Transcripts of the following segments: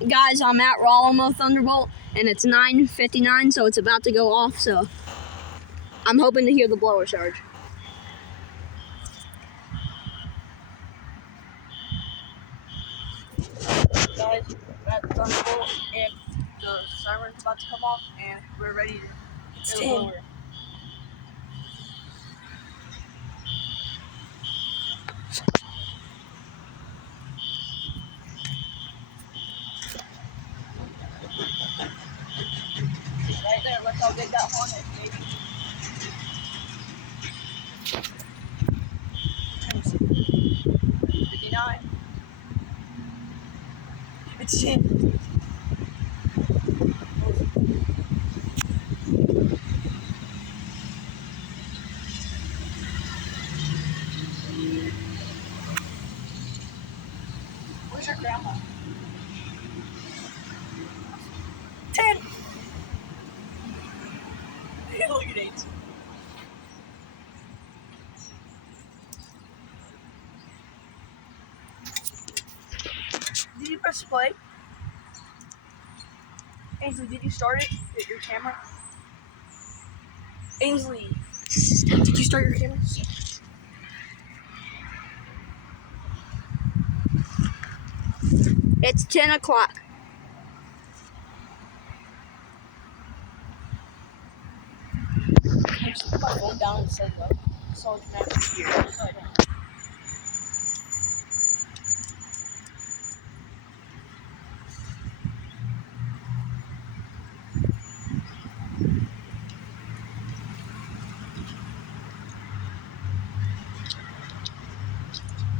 Guys, I'm at Rolamo Thunderbolt, and it's 9:59, so it's about to go off, so I'm hoping to hear the blower charge. Guys, we're at Thunderbolt, and the siren's about to come off, and we're ready to hear the blower. Right there, look how big that horn is, baby. 59. It's in. Where's your grandma? 10. Look at 8. Did you press play? Ainsley, did you start it? Your camera? Ainsley, did you start your camera? It's 10 o'clock. I'm just gonna go down and set it up so it's not here.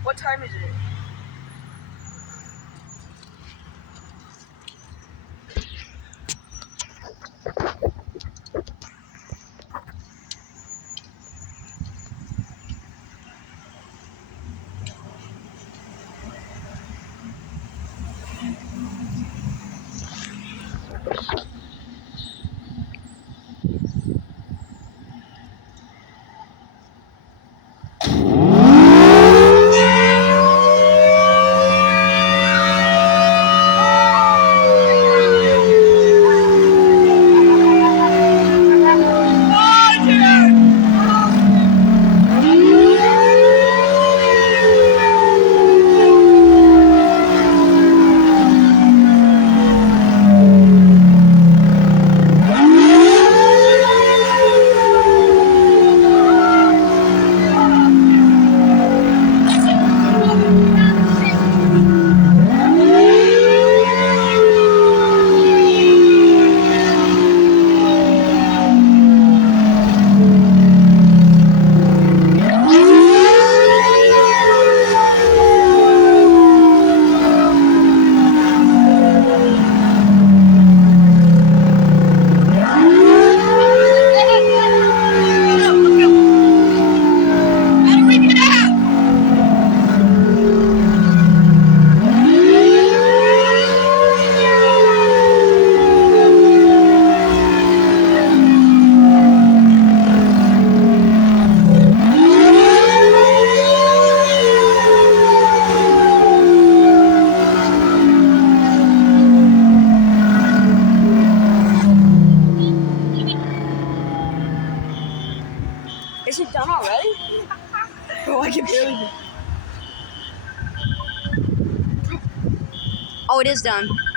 What time is it? Is it done already? Bro, I can barely. Oh, it is done.